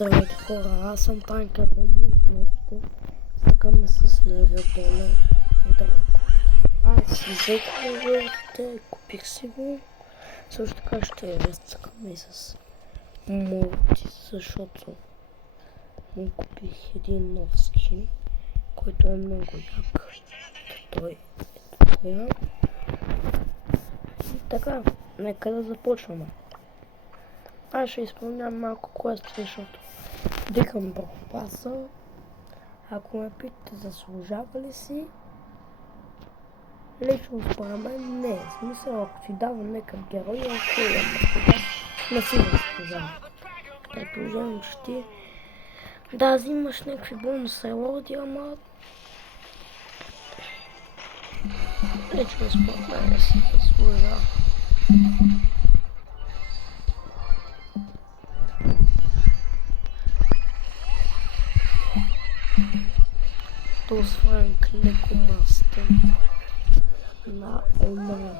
Здравейте хора, аз съм Танка Беги и днес стъкаме с новия болен Драко. Аз си взех новите, купих си го. Също така ще разцъкаме и с мулти, защото му купих един нов скин, който е много як. Той е такова. И така, нека да започваме. Аз ще изпълнявам малко квести, защото дикам брохопаса. Ако ме питате заслужава ли си, лично според мен не. В смисъл, ако ти давам някакъв герой, ако не си заслужава. Предположим, че ти да взимаш някакви бонуса и лорди, ама лично според мен не си заслужава. То освен кликомаста на Омар.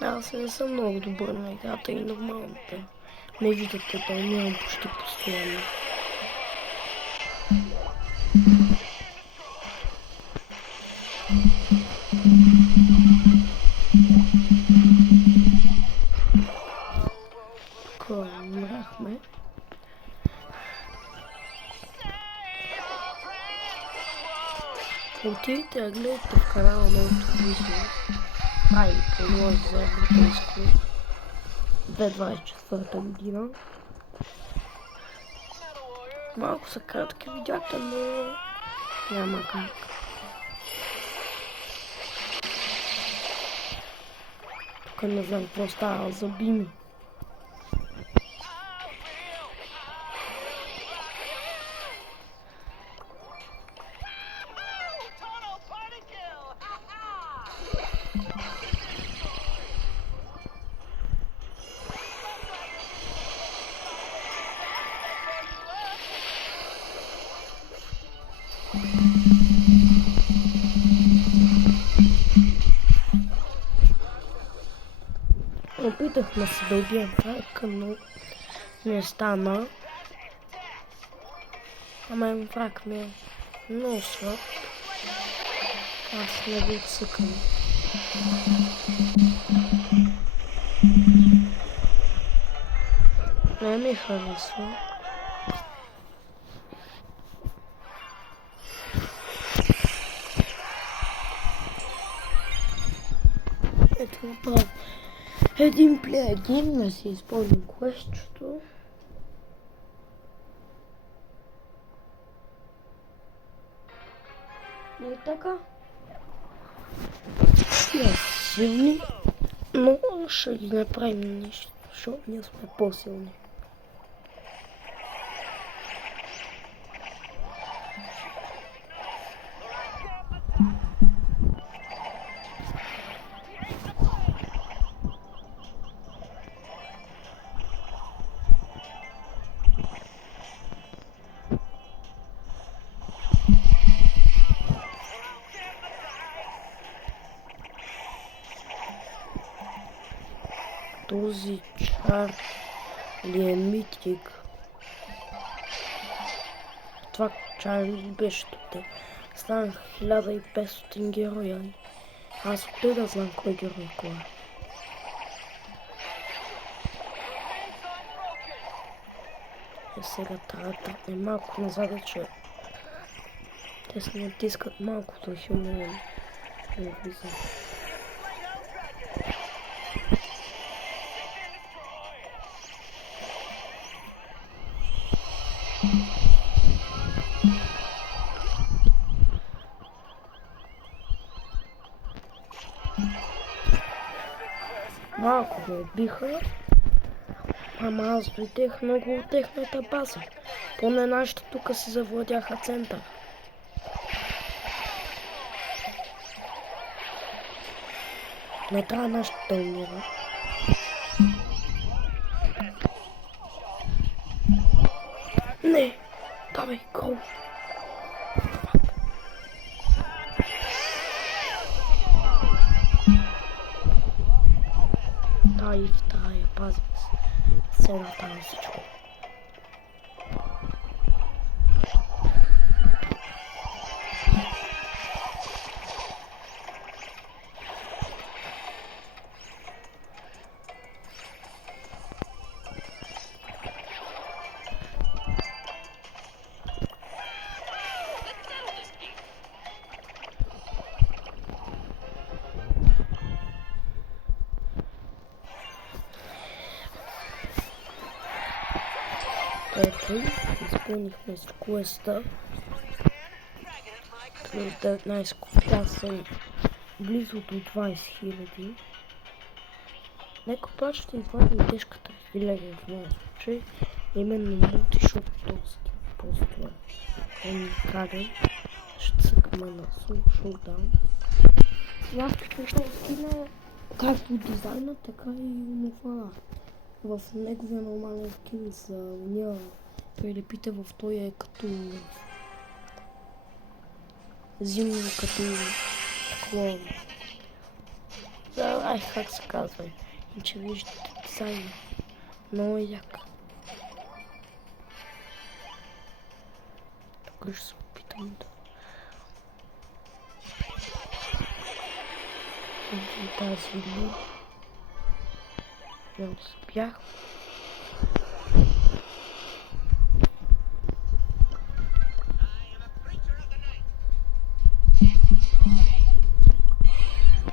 Аз не съм много добър на играта и нормалната. Не виждате, да умирам почти постоянно. Умрахме. Отидете да гледате в канала моето видео. Прогноз за европейско 2024 година. Малко са кратки видеята, но няма как. Тук не знам какво става, зъби ми. Опитахме се да убием врага, но не стана. Ама враг ми е много слаб. Аз не го цъкам. Не ми харесва. Ето направо. Един плей един, да си изпълним квестчето. И така. Сме силни, но ще ги направим нещо, защото ние сме по-силни. Този чар ли е митик? Това чар ли беше тук? Станах 1500 героя. Аз откъде да знам кой герой кой е. И сега трябва да тръпнем малко назад, че те се натискат малко до хилмон. Не влизам. Малко ме биха, ама аз дойдех много от техната база. Поне нашите тук си завладяха център. Не трябва нашите да умира. Не! Давай, гол! Та и в тая пазя се. Сега там всичко. 5 изпълнихме с квеста. Плюс 19 копия съм близо до 20 000. Нека обаче ще извадим тежката хиляда в моя случай. Именно мултишоттовски просто уникален. Ще цъкаме на шоудаун. Мултишоттовски не както дизайна, така и онова. В неговия нормален скин за уния прилепите в той е като зимно, като такова. Ай, как се казва. И че виждате дизайна. Много е як. Тук ще се опитам да тази ли. Я успях.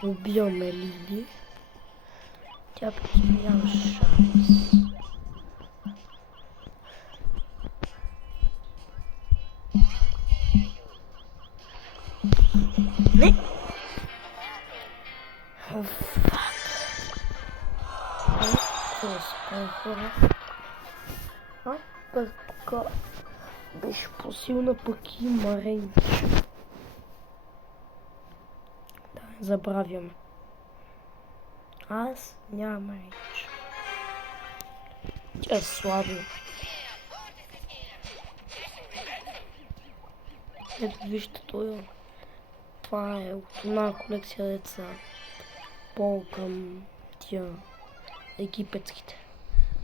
Убьем Лили. Тя потеряла шанс. Не! О, фак! Пък беше по-силна, пък има рейндж. Да, забравям. Аз нямам рейндж. Тя е слабо. Ето вижте това е от една колекция деца. По към тия египетските.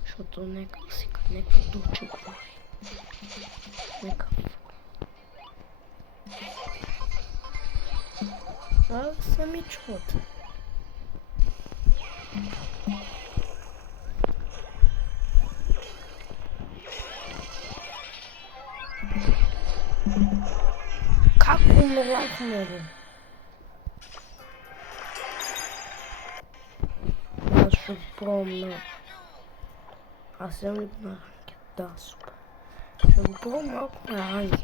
Защото някак си като някакво духче говори. Сами чуват. Как умряхме, бе? Аз ще пробвам. Аз съм ли на ранкет? Да, супер. Ще го пробвам малко на ранкет.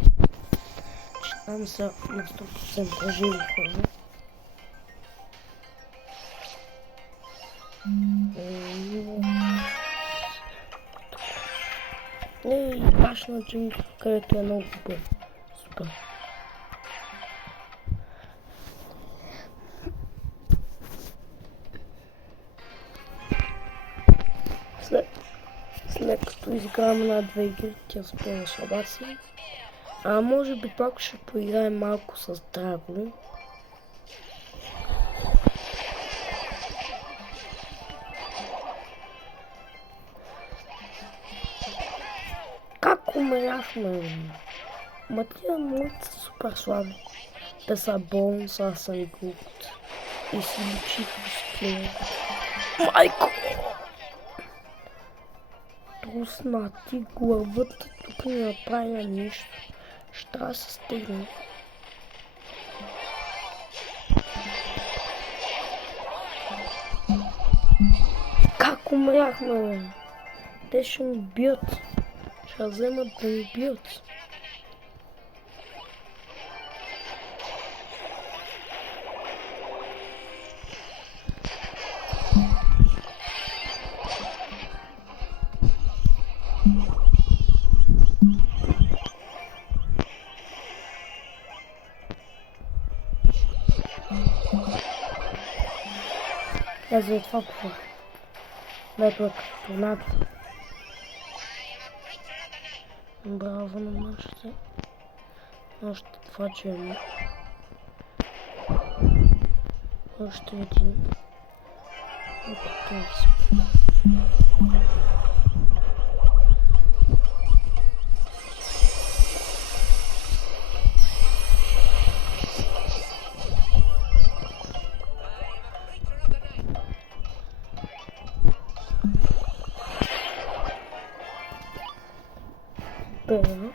Че там са на 100% живи хора. И баш на джунгъл, където е много добър. Супер. След като изиграваме на 2 игри, тя спълна слабаци. А може би пак ще поиграем малко с Драго. Как умряхме? Ма тия моите са супер слаби. Те са Бонс, аз съм Гуд. И си личи скин. Майко! Труснати главата, тук не направя нищо. Ще трябва да се стегне. Как умряхме, бе? Те ще ми бият. Ще вземат да ми бият. Аз за това пух. Метлък, торнадо. Браво на нашите. Още това джеми. Още един. Първо.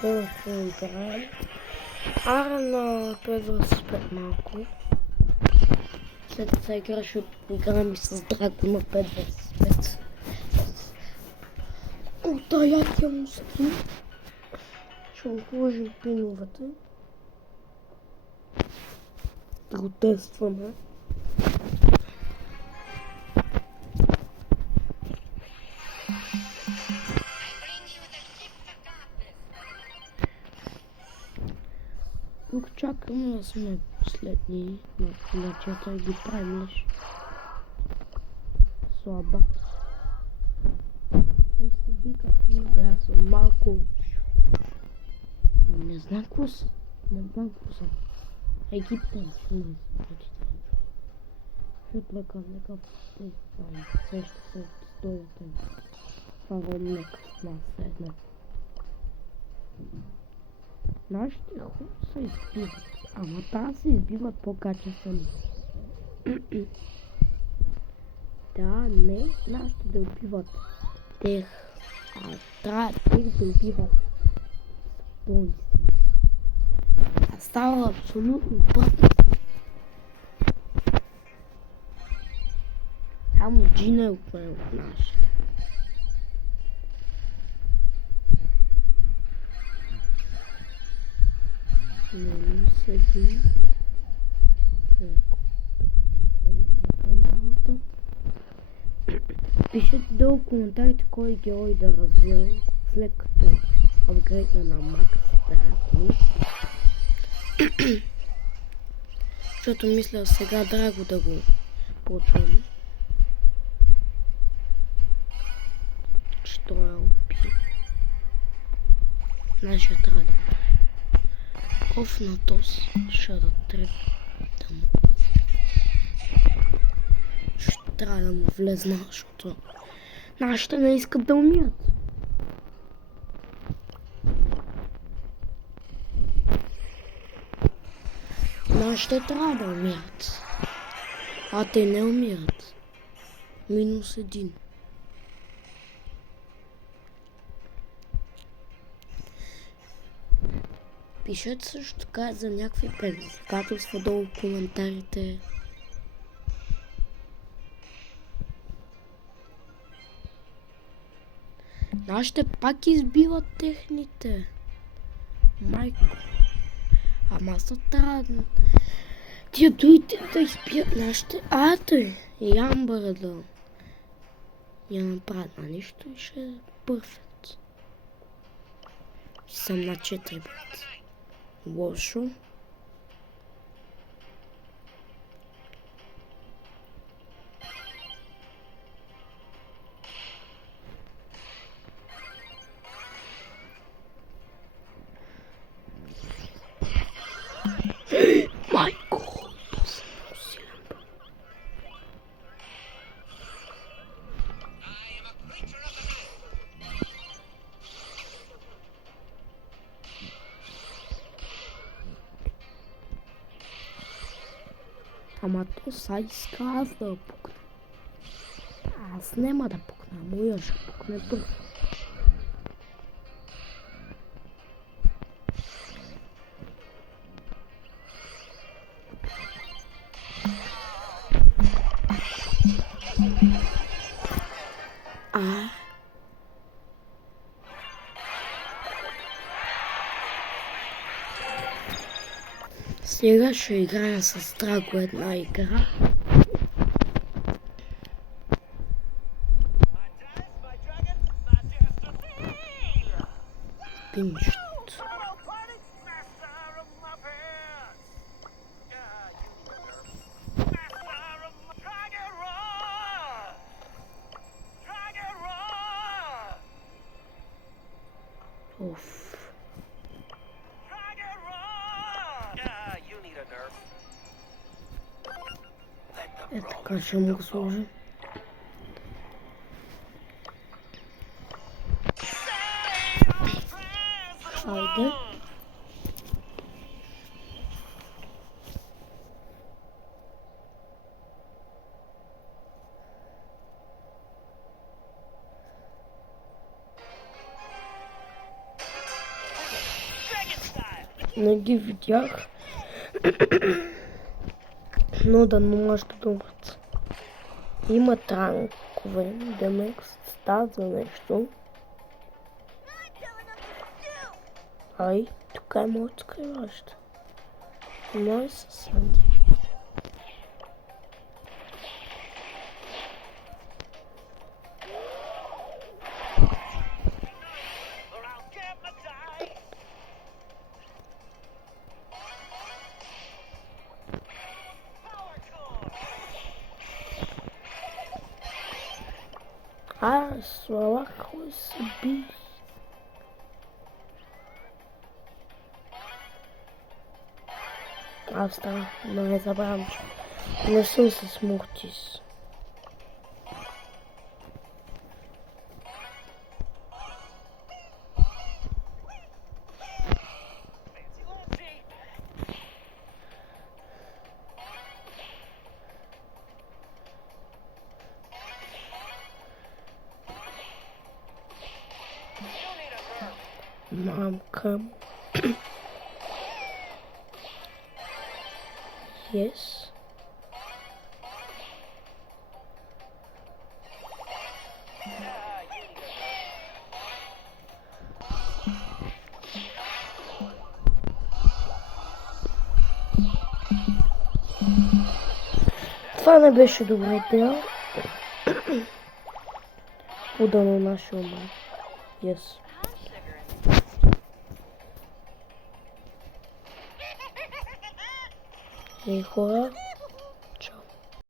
Какво играем? Ара на той велосипед малко. след тази игра ще играем и с Драго на 5 vs 5. От тая му скин. Ще му положим пиновете. Да го тестваме. Тук чакаме да сме последни на начата и ги правим лиш. Слаба. И се викат, аз съм малко... Не знам какво са. Египтен ще не са против това. Защото некъв там сеща се историята. Фарон некъв нас една. Нашите хора се избиват, ама тази се избиват по-качествено. Да, не нашите да убиват тех, а трябва тех да убиват по-истина. А става абсолютно пътно. Само Джина е опрен от нашите. Не седи. Пишете долу в коментарите кой герой да развивам, след като апгрейдна на Макс Драго. Защото мисля сега Драго да го почвам. Че той е опи. Нашия трябва да оф на тос, ще да трябва да му... Ще трябва да му влезна, защото нашите не искат да умират. Нашите трябва да умират. А те не умират. -1. Пишете също така за някакви предизвикателства долу в коментарите. Нашите пак избиват техните. Майко. Ама са трябва. Тия дойте да избият нашите. Той. Ямбъра да я направят на нищо и ще е перфект. Съм на 4 бит. Лошо. Майко! Ама то са иска аз да пукна. Аз нема да пукна, моя ще пукне първо. Сега ще играем с Драго една игра. Пинчето. Оф. Така ще му го сложим. Хайде. Не ги видях. Ну да, ну можете думати. Има транкове, демек става за нещо. Ай, тук е моят скриващ. Мой съсед. Слава, кой се би? Стара, да не забравям, че не съм с Мортис. Мамка. Yes. Това не беше добра идея. Удано нашия умар. Yes. Ей, хора.